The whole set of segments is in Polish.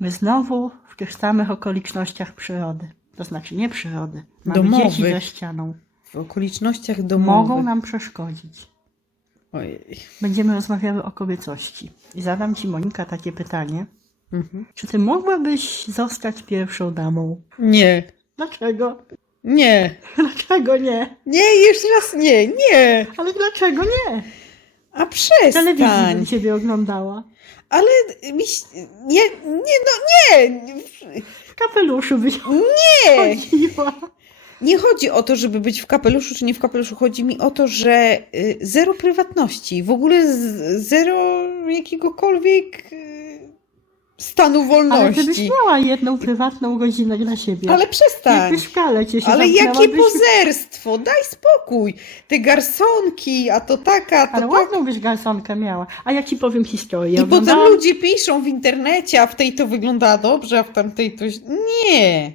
My znowu w tych samych okolicznościach przyrody. To znaczy nie przyrody. Mamy Domowych. dzieci za ścianą. W okolicznościach domowych. Mogą nam przeszkodzić. Ojej. Będziemy rozmawiały o kobiecości. I zadam Ci, Monika, takie pytanie. Mhm. Czy Ty mogłabyś zostać pierwszą damą? Nie. Dlaczego? Nie. Dlaczego nie? Nie, jeszcze raz nie. Nie. Ale dlaczego nie? A przestań. bym Ciebie oglądała. Ale mi nie, nie, no nie. W kapeluszu byś Nie. chodziła. Nie chodzi o to, żeby być w kapeluszu czy nie w kapeluszu. Chodzi mi o to, że y, zero prywatności, w ogóle zero jakiegokolwiek y, stanu Ale Ty byś wolności. miała jedną prywatną godzinę dla siebie. Ale przestań. Jakbyś w kalecie się Ale zamknęła, jakie byś- pozerstwo, daj spokój. Te garsonki, a to taka, to Ale tak. ładną byś garsonkę miała. A ja ci powiem historię. I potem Oglądałam- ludzie piszą w internecie, a w tej to wygląda dobrze, a w tamtej to... Nie.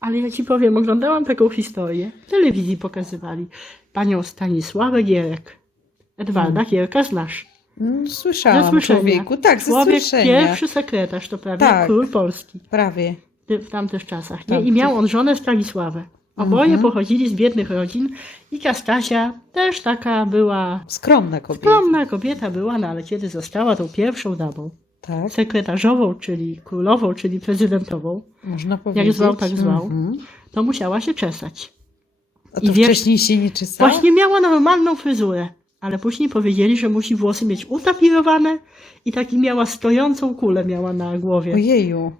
Ale ja ci powiem, oglądałam taką historię. W telewizji pokazywali. Panią Stanisławę Gierek. Edwarda Gierka znasz. No, Ze słyszałam, słyszenia. człowieku. Tak, ze Człowiek słyszenia. pierwszy sekretarz, to prawie Tak. król Polski Prawie. w tamtych czasach. Nie? Tak. I miał on żonę Stanisławę. Oboje Mhm. pochodzili z biednych rodzin i Kastasia też taka była Skromna kobieta. skromna kobieta była, no ale kiedy została tą pierwszą damą, Tak, sekretarzową, czyli królową, czyli prezydentową, można powiedzieć. zwał, tak zwał. Mhm. to musiała się czesać. A I to wiesz- wcześniej się nie czesała? Właśnie miała normalną fryzurę, ale później powiedzieli, że musi włosy mieć utapirowane i taki miała stojącą kulę miała na głowie. Ojeju.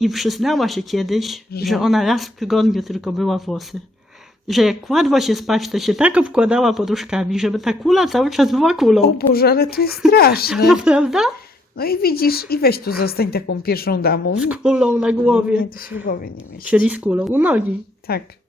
I przyznała się kiedyś, Że? że ona raz w tygodniu tylko była włosy. Że jak kładła się spać, to się tak obkładała poduszkami, żeby ta kula cały czas była O kulą. Boże, ale to jest straszne. No prawda? No i widzisz, i weź tu zostań taką pierwszą damą. Z kulą na głowie. to się w głowie nie mieści. Czyli z kulą u nogi. Tak.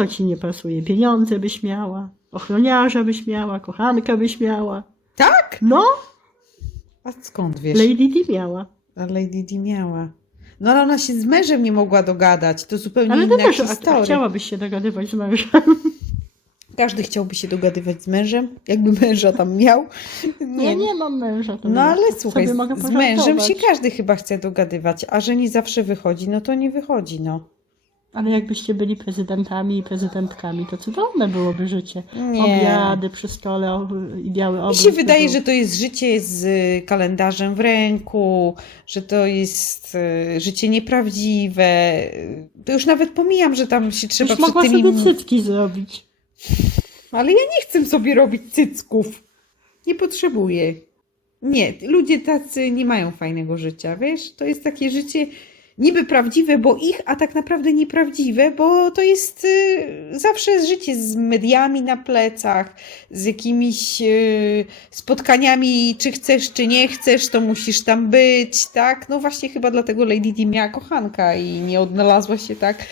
Co ci nie pasuje? Pieniądze byś miała, ochroniarza byś miała, kochanka byś miała. Tak? No, A skąd wiesz? Lady Di miała. A Lady Di miała. No ale ona się z mężem nie mogła dogadać. To zupełnie Ale ty inna też a, a historia. chciałabyś się dogadywać z mężem. Każdy chciałby się dogadywać z mężem, jakby męża tam miał. Nie, nie mam męża. To No nie- ale sobie słuchaj, mogę z, z mężem pożartować. się każdy chyba chce dogadywać, a że nie zawsze wychodzi, no to nie wychodzi, no. Ale jakbyście byli prezydentami i prezydentkami, to cudowne byłoby życie. Nie. Obiady przy stole o- i biały Mi obrót. się wydaje, to że to jest życie z y, kalendarzem w ręku, że to jest y, życie nieprawdziwe. To już nawet pomijam, że tam się trzeba Już przed mogła tymi... sobie cycki zrobić. Ale ja nie chcę sobie robić cycków. Nie potrzebuję. Nie, ludzie tacy nie mają fajnego życia, wiesz? To jest takie życie niby prawdziwe, bo ich, a tak naprawdę nieprawdziwe, bo to jest y, zawsze życie z mediami na plecach, z jakimiś y, spotkaniami, czy chcesz, czy nie chcesz, to musisz tam być, tak? No właśnie chyba dlatego Lady Di miała kochanka i nie odnalazła się tak y,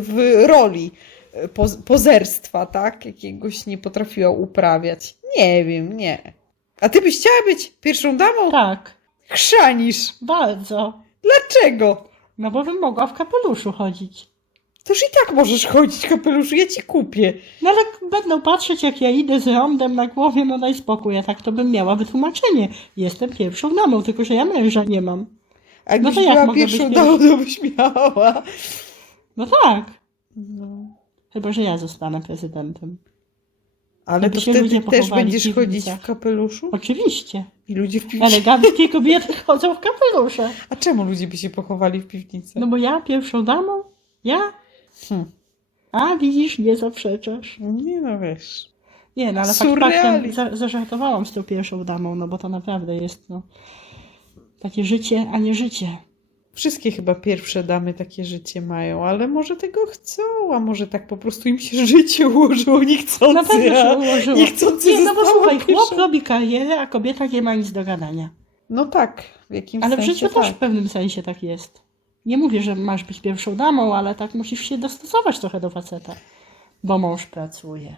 w roli poz- pozerstwa, tak? Jakiegoś nie potrafiła uprawiać. Nie wiem, nie. A ty byś chciała być pierwszą damą? Tak, Chrzanisz. bardzo. Dlaczego? No bo bym mogła w kapeluszu chodzić. To już i tak możesz chodzić w kapeluszu, ja ci kupię. No ale będą patrzeć, jak ja idę z rondem na głowie, no daj spokój, a tak to bym miała wytłumaczenie. Jestem pierwszą damą, tylko że ja męża nie mam. A jakbyś to jak była pierwszą? damą, to byś miała. No tak, No. chyba że ja zostanę prezydentem. Ale Żeby to się wtedy ludzie też pochowali w będziesz chodzić piwnicach. w kapeluszu? Oczywiście. I ludzie w piwnicy. Eleganckie kobiety chodzą w kapelusze. A czemu ludzie by się pochowali w piwnicy? No bo ja pierwszą damą? Ja? Hmm. A widzisz, nie zaprzeczasz. Nie no wiesz. Nie, no ale fakt faktem Surrealizm. za, zażartowałam z tą pierwszą damą, no bo to naprawdę jest no, takie życie, a nie życie. Wszystkie chyba pierwsze damy takie życie mają, ale może tego chcą, a może tak po prostu im się życie ułożyło niechcący. Na pewno się ułożyło. Niechcący Nie, no bo słuchaj, chłop robi karierę, a kobieta nie ma nic do gadania. No tak, w jakimś Ale w życiu tak. też w pewnym sensie tak jest. Nie mówię, że masz być pierwszą damą, ale tak musisz się dostosować trochę do faceta. Bo mąż pracuje.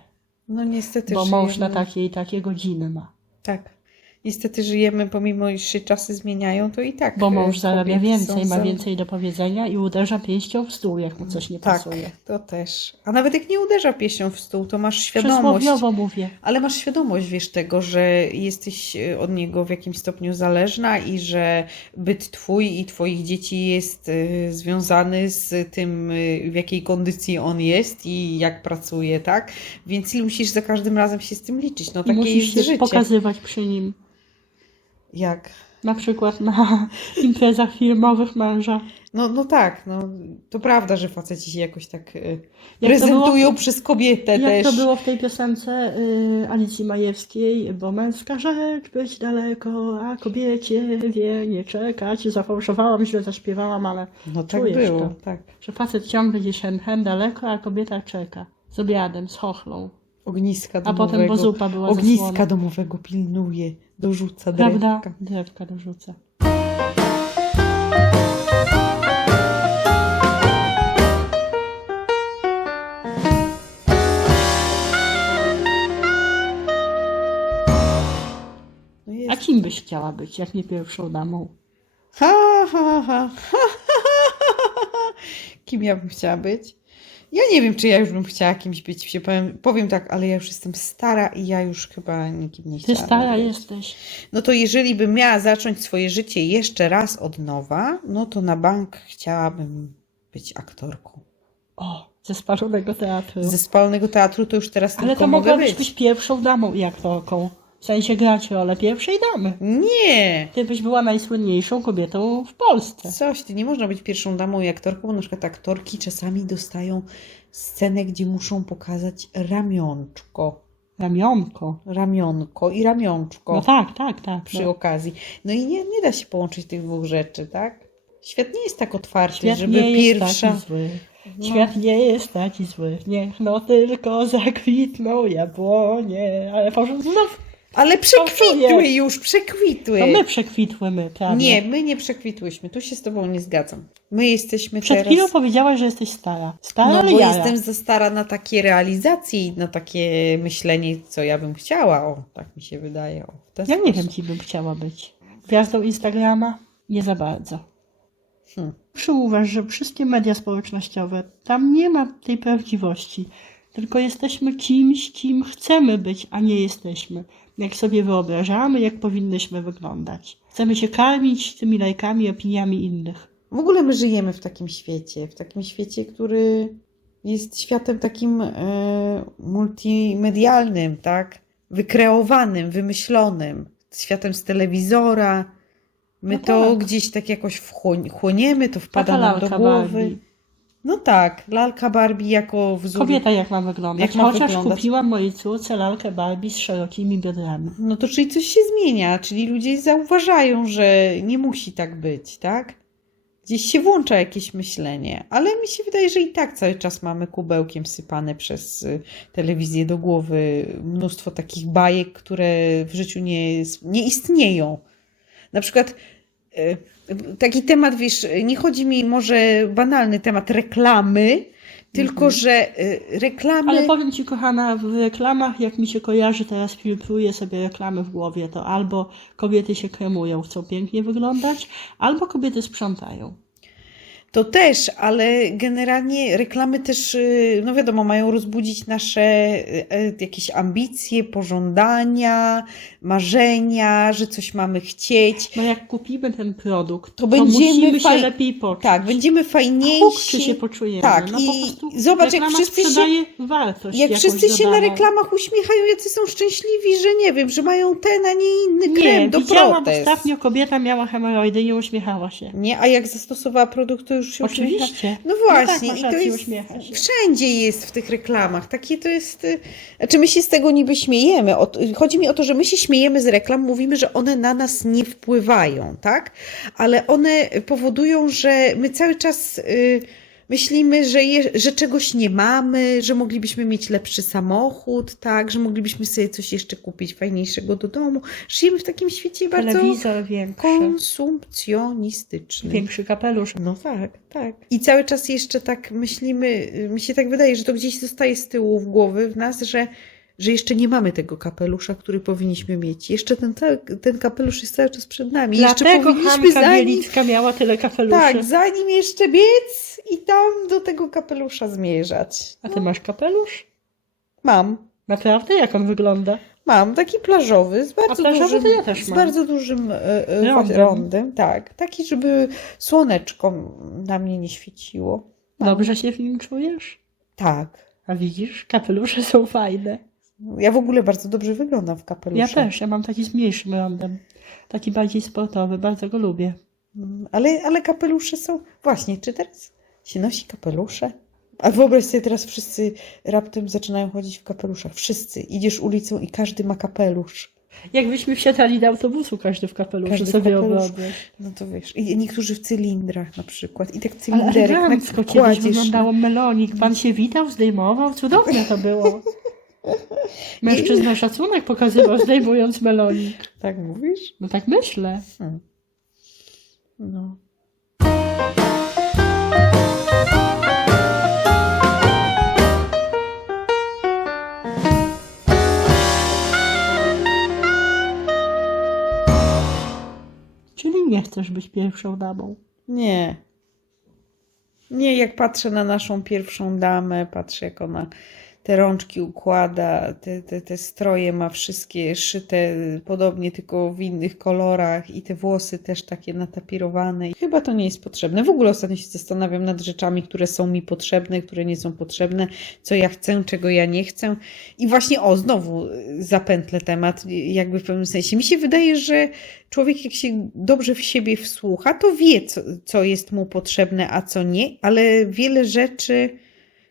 No niestety. Bo mąż na takie i takie godziny ma. Tak. Niestety żyjemy, pomimo iż się czasy zmieniają, to i tak. Bo e, mąż zarabia więcej, ma za- więcej do powiedzenia i uderza pięścią w stół, jak mu coś nie Tak, pasuje. to też. A nawet jak nie uderza pieśnią w stół, to masz świadomość. Mówię. Ale masz świadomość, wiesz, tego, że jesteś e, od niego w jakimś stopniu zależna i że byt twój i twoich dzieci jest e, związany z tym, w jakiej kondycji on jest i jak pracuje, tak? Więc musisz za każdym razem się z tym liczyć. No takie musisz jest się życie. pokazywać przy nim. Jak? Na przykład na imprezach filmowych męża. No, no tak, no to prawda, że faceci się jakoś tak e, to prezentują było- przez kobietę Jak też. to było w tej piosence y, Alicji Majewskiej, bo męska rzecz być daleko, a kobiecie wie nie czekać. Zafałszowałam, źle zaśpiewałam, ale No tak było, to. tak. że facet ciągle gdzieś hen, hen daleko, a kobieta czeka. Z obiadem, z chochlą. Ogniska A domowego. potem bo zupa była Ogniska zasłona. domowego pilnuje, dorzuca Prawda? drewka. Drewka dorzuca. No A kim byś chciała być, jak nie pierwszą damą? Ha, ha, ha, ha, Kim ja bym chciała być? Ja nie wiem, czy ja już bym chciała kimś być. Się powiem, powiem tak, ale ja już jestem stara i ja już chyba nikim nie Ty stara być. jesteś. No to jeżeli bym miała zacząć swoje życie jeszcze raz od nowa, no to na bank chciałabym być aktorką. O, ze spalonego teatru. Ze spalonego teatru to już teraz Ale tylko to mogę mogłabyś być. być pierwszą damą i aktorką. W sensie grać rolę pierwszej damy. Nie! Ty byś była najsłynniejszą kobietą w Polsce. Coś, ty nie można być pierwszą damą i aktorką, bo na przykład aktorki czasami dostają scenę, gdzie muszą pokazać ramionczko. Ramionko. Ramionko i ramionczko No tak, tak, tak. przy No. okazji. No i nie, nie da się połączyć tych dwóch rzeczy, tak? Świat nie jest tak otwarty, Świat żeby nie jest pierwsza. taki zły. No. Świat nie jest taki zły. Niech no tylko zakwitną jabłonie. Ale porząd znów. Ale przekwitły już, przekwitły. To my przekwitły my, prawda? Nie, my nie przekwitłyśmy. Tu się z tobą nie zgadzam. My jesteśmy Przed teraz. chwilą powiedziałaś, że jesteś stara. Stara, No ale bo jara. jestem za stara na takie realizacje i na takie myślenie, co ja bym chciała. O, tak mi się wydaje. O, Ja nie sposób. wiem, kim bym chciała być. Gwiazdą Instagrama? Nie za bardzo. Hmm. Przyuważ, że wszystkie media społecznościowe, tam nie ma tej prawdziwości. Tylko jesteśmy kimś, kim chcemy być, a nie jesteśmy. Jak sobie wyobrażamy, jak powinnyśmy wyglądać. Chcemy się karmić tymi lajkami, opiniami innych. W ogóle my żyjemy w takim świecie, w takim świecie, który jest światem takim e, multimedialnym, tak? Wykreowanym, wymyślonym. Światem z telewizora. My No to tak. gdzieś tak jakoś wchłoń- chłoniemy, to wpada nam do głowy. Barbie. No tak, lalka Barbie jako wzór. Kobieta jak ma wyglądać. Jak ma Chociaż wyglądać? kupiłam mojej córce lalkę Barbie z szerokimi biodrami. No to czyli coś się zmienia, czyli ludzie zauważają, że nie musi tak być, tak? Gdzieś się włącza jakieś myślenie, ale mi się wydaje, że i tak cały czas mamy kubełkiem sypane przez y, telewizję do głowy mnóstwo takich bajek, które w życiu nie, nie istnieją. Na przykład y, taki temat, wiesz, nie chodzi mi może banalny temat reklamy, tylko że y, reklamy... Ale powiem Ci, kochana, w reklamach, jak mi się kojarzy, teraz filtruję sobie reklamy w głowie, to albo kobiety się kremują, chcą pięknie wyglądać, albo kobiety sprzątają. To też, ale generalnie reklamy też, y, no wiadomo, mają rozbudzić nasze y, y, jakieś ambicje, pożądania, marzenia, że coś mamy chcieć. No jak kupimy ten produkt, To to, będziemy faj- się lepiej poczuć. Tak, będziemy fajniejsi. się poczujemy. Tak, no, i po prostu zobacz, jak wszyscy się- wartość Jak wszyscy się na reklamach uśmiechają, jacy są szczęśliwi, że nie wiem, że mają ten, a nie inny Nie, krem do widziałam protez. ostatnio kobieta miała hemoroidy i nie uśmiechała się. Nie, a jak zastosowała produkt, to już się uśmiecha. Oczywiście. No No tak, właśnie, i to jest wszędzie jest w tych reklamach. Takie to jest. y, Znaczy, my się z tego niby śmiejemy. Chodzi mi o to, że my się śmiejemy z reklam, mówimy, że one na nas nie wpływają, tak? Ale one powodują, że my cały czas. y, Myślimy, że, je, że czegoś nie mamy, że moglibyśmy mieć lepszy samochód, tak, że moglibyśmy sobie coś jeszcze kupić fajniejszego do domu. Żyjemy w takim świecie bardzo Telewizor większy, konsumpcjonistycznym. większy kapelusz. No tak, tak. I cały czas jeszcze tak myślimy, mi się tak wydaje, że to gdzieś zostaje z tyłu w głowy w nas, że że jeszcze nie mamy tego kapelusza, który powinniśmy mieć. Jeszcze ten, ten kapelusz jest cały czas przed nami. jeszcze Dlatego powinniśmy Hanka zanim, Bielicka miała tyle kapeluszy. tak, zanim jeszcze biec i tam do tego kapelusza zmierzać. A ty masz kapelusz? Mam. Naprawdę? Jak on wygląda? Mam taki plażowy z bardzo dużym, to ja też z bardzo dużym e, e, Rondem. rondem, tak. Taki, żeby słoneczko na mnie nie świeciło. Mam. Dobrze się w nim czujesz? Tak. A widzisz, kapelusze są fajne. Ja w ogóle bardzo dobrze wyglądam w kapeluszu. Ja też, ja mam taki z mniejszym rondem. Taki bardziej sportowy, bardzo go lubię. Mm, Ale, ale kapelusze są. Właśnie, czy teraz się nosi kapelusze? A wyobraź sobie teraz wszyscy raptem zaczynają chodzić w kapeluszach. Wszyscy. Idziesz ulicą i każdy ma kapelusz. Jakbyśmy wsiadali do autobusu, każdy w kapeluszu Każdy sobie kapeluszu. wyobraź. No to wiesz. I niektórzy w cylindrach na przykład. I tak Ale cylinderek elegancko na kiedyś wyglądało melonik. Pan się witał, zdejmował. Cudownie to było. Mężczyzna szacunek pokazywał, zdejmując melonik. Tak mówisz? No tak myślę. Hmm. No. Czyli nie chcesz być pierwszą damą. Nie. Nie, jak patrzę na naszą pierwszą damę, patrzę jak ona te rączki układa, te, te, te stroje ma wszystkie szyte podobnie, tylko w innych kolorach i te włosy też takie natapirowane. Chyba to nie jest potrzebne. W ogóle ostatnio się zastanawiam nad rzeczami, które są mi potrzebne, które nie są potrzebne, co ja chcę, czego ja nie chcę. I właśnie, o, znowu zapętlę temat, jakby w pewnym sensie. Mi się wydaje, że człowiek, jak się dobrze w siebie wsłucha, to wie, co, co jest mu potrzebne, a co nie, ale wiele rzeczy,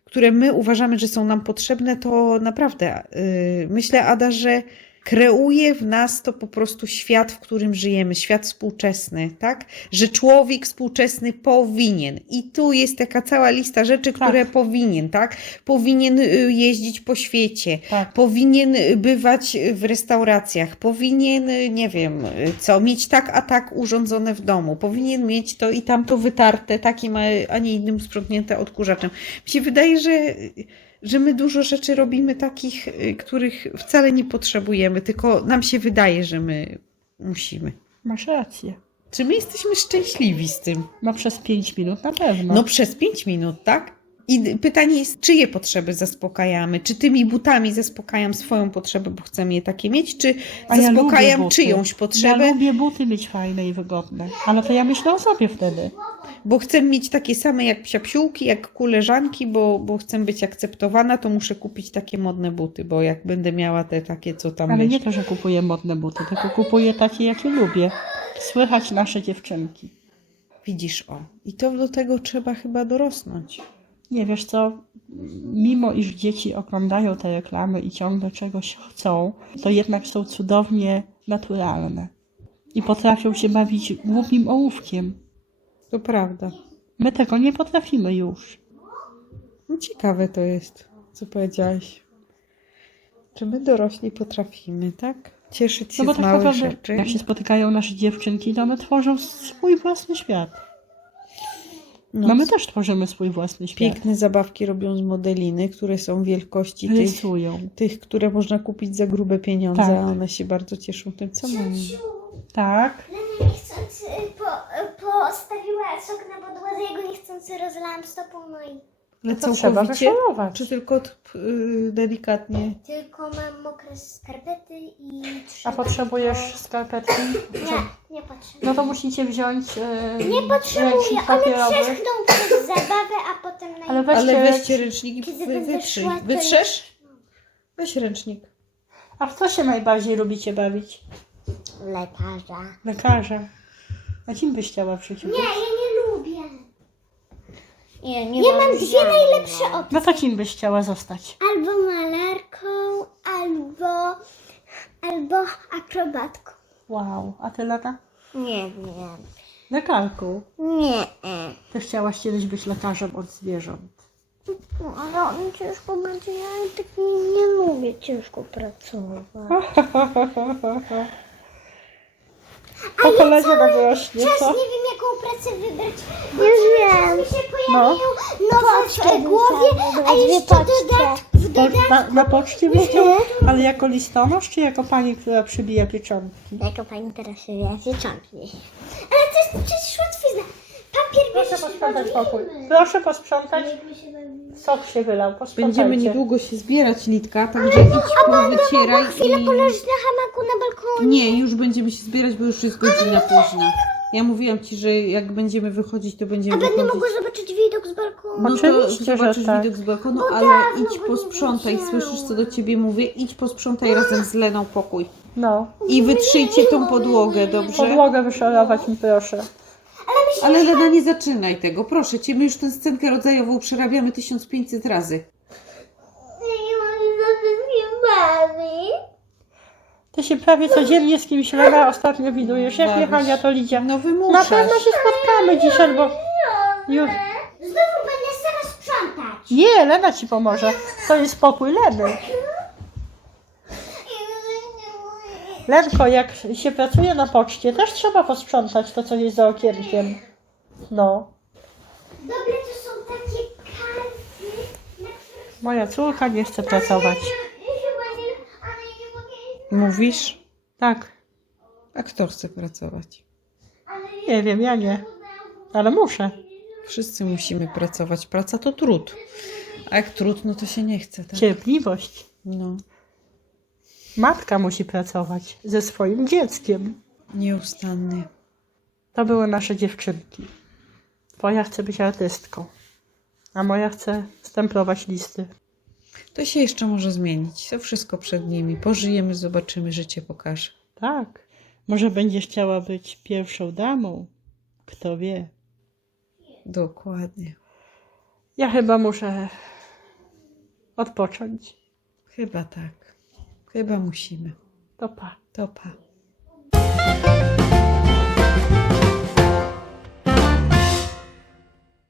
które my uważamy, że są nam potrzebne, to naprawdę yy, myślę, Ada, że kreuje w nas to po prostu świat, w którym żyjemy, świat współczesny, tak? Że człowiek współczesny powinien. I tu jest taka cała lista rzeczy, które powinien, tak? Powinien y, jeździć po świecie, Tak. powinien bywać w restauracjach, powinien, nie wiem, co, mieć tak a tak urządzone w domu, powinien mieć to i tamto wytarte takim, a- a nie innym sprzątnięte odkurzaczem. Mi się wydaje, że, że my dużo rzeczy robimy takich, y, których wcale nie potrzebujemy, tylko nam się wydaje, że my musimy. Masz rację. Czy my jesteśmy szczęśliwi z tym? No przez pięć minut na pewno. No przez 5 minut, tak? I pytanie jest, czyje potrzeby zaspokajamy? Czy tymi butami zaspokajam swoją potrzebę, bo chcę je takie mieć, czy A ja zaspokajam buty. czyjąś potrzebę, Ja lubię buty mieć fajne i wygodne. Ale to ja myślę o sobie wtedy. bo chcę mieć takie same jak psiapsiółki, jak koleżanki, bo, bo chcę być akceptowana, to muszę kupić takie modne buty, bo jak będę miała te takie, co tam Ale nie to, że kupuję modne buty, tylko kupuję takie, jakie lubię. Słychać nasze dziewczynki. widzisz, o. I to do tego trzeba chyba dorosnąć. Nie wiesz co, mimo iż dzieci oglądają te reklamy i ciągle czegoś chcą, to jednak są cudownie naturalne. I potrafią się bawić głupim ołówkiem. To prawda. My tego nie potrafimy już. No ciekawe to jest, co powiedziałaś. Czy my dorośli potrafimy, tak? Cieszyć się No bo z tak małych naprawdę, rzeczy. jak się spotykają nasze dziewczynki, to one tworzą swój własny świat. No, No my też tworzymy swój własny świat. Piękne zabawki robią z modeliny, które są wielkości tych, Rysują. tych, które można kupić za grube pieniądze, Tak. a one się bardzo cieszą tym, co mają. Tak. Lena niechcący po, postawiła sok na podłodze, ja go niechcący rozlałam stopą, no i Ale To trzeba wyszorować. Czy tylko t- y, delikatnie? tylko mam mokre skarpety i trzy... A potrzebujesz skarpetki? Nie, nie potrzebuję. No to musicie wziąć e, Nie potrzebuję, ręcznik ale papierowy. przeschną przez zabawę, a potem na Ale weźcie, Ale weźcie ręcznik i Kiedy wy, będę wytrzyj. szła, to Wytrzesz? Weź ręcznik. A w co się najbardziej lubicie bawić? lekarza. Lekarza. A kim byś chciała w życiu? Nie, być? Nie, nie, Ja mam dwie najlepsze opcje. No to kim byś chciała zostać? Albo malarką, albo, albo akrobatką. Wow. A ty lata? Nie wiem. Lekarką. Nie. Ty chciałaś kiedyś być lekarzem od zwierząt. No, ale on ciężko będzie, ja tak nie, nie lubię ciężko pracować. Po kolei nam rośnie, Czas co? nie wiem, jaką pracę wybrać. Bo Nie cały czas wiem. mi się pojawiają nowe Paczkę w głowie, a wybrać, jeszcze dodat- w na, na poczcie będzie? Ale jako listonosz, czy jako pani, która przybija pieczątki? Jako pani teraz się wieczornie. Ale to jest przecież łatwizna. Papier Proszę bierzesz i posprzątać pokój. Proszę posprzątać. Jak my się. Sok się wylał, posprzątajcie. Będziemy niedługo się zbierać, Litka, także idź powycieraj Chwilę i... poleżeć na hamaku na balkonie. Nie, już będziemy się zbierać, bo już jest godzina późna. Ja mówiłam Ci, że jak będziemy wychodzić, to będziemy A będę wychodzić... mogła zobaczyć widok z balkonu. No to Oczywiście, że zobaczysz tak. widok z balkonu, Bo ale dawno idź go nie posprzątaj, widziałam. słyszysz co do Ciebie mówię? Idź posprzątaj razem z Leną pokój. No. I wytrzyjcie tą podłogę, dobrze? Podłogę wyszorować mi proszę. Ale Lena, nie zaczynaj tego, proszę Cię, my już tę scenkę rodzajową przerabiamy 1500 razy. Nie mogę za tym bawić. Ty się prawie codziennie z kimś Lena ostatnio widujesz. Jak nie Bawisz. Hania, to Lidia. No Na wymuszasz. pewno się spotkamy dzisiaj, bo... Już. Znowu będę sama sprzątać. Nie, Lena ci pomoże. To jest spokój Leny. Lenko, jak się pracuje na poczcie, też trzeba posprzątać to, co jest za okienkiem. No. Dobre to są takie karty, na których... Moja córka nie chce pracować. Mówisz? Tak. A kto chce pracować? Nie wiem, ja nie. Ale muszę. Wszyscy musimy pracować. Praca to trud. A jak trud, no to się nie chce, tak? Cierpliwość. No, Matka musi pracować ze swoim dzieckiem. nieustannie. To były nasze dziewczynki. Twoja chce być artystką, a moja chce stemplować listy. To się jeszcze może zmienić. To wszystko przed nimi. Pożyjemy, zobaczymy, życie pokaże. Tak. Może będzie chciała być pierwszą damą. Kto wie. Dokładnie. Ja chyba muszę odpocząć. Chyba tak. Chyba musimy. To pa. To pa.